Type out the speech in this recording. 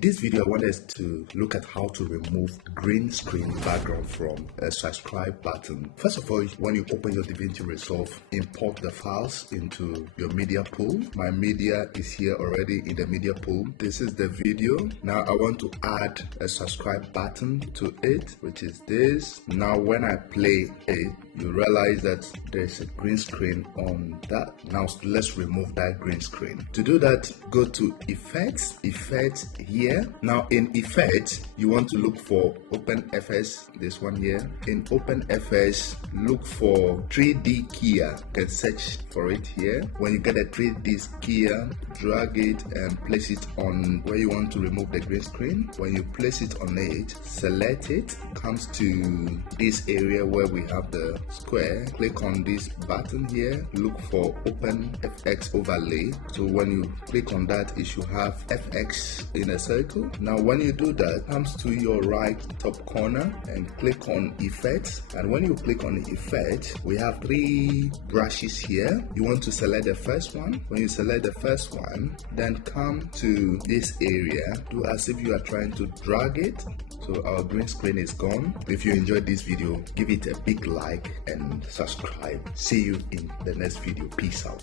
In this video, I want us to look at how to remove green screen background from a subscribe button. First of all, when you open your DaVinci Resolve, import the files into your media pool. My media is here already in the media pool. This is the video. Now I want to add a subscribe button to it, which is this. Now when I play it, you realize that there's a green screen on that. Now let's remove that green screen. To do that, go to Effects here. Now in Effects, you want to look for OpenFS, this one here. In OpenFS, look for 3D keyer. You can search for it here. When you get a 3D keyer, drag it and place it on where you want to remove the green screen. When you place it on it, select it, comes to this area where we have the square. Click on this button here, look for Open FX overlay. So when you click on that, it should have FX in a circle. Now when you do that, comes to your right top corner and click on Effects. And when you click on Effects, we have 3 brushes here. You want to select the first one. When you select the first one, then come to this area, do as if you are trying to drag it. So our green screen is gone. If you enjoyed this video, give it a big like and subscribe. See you in the next video. Peace out.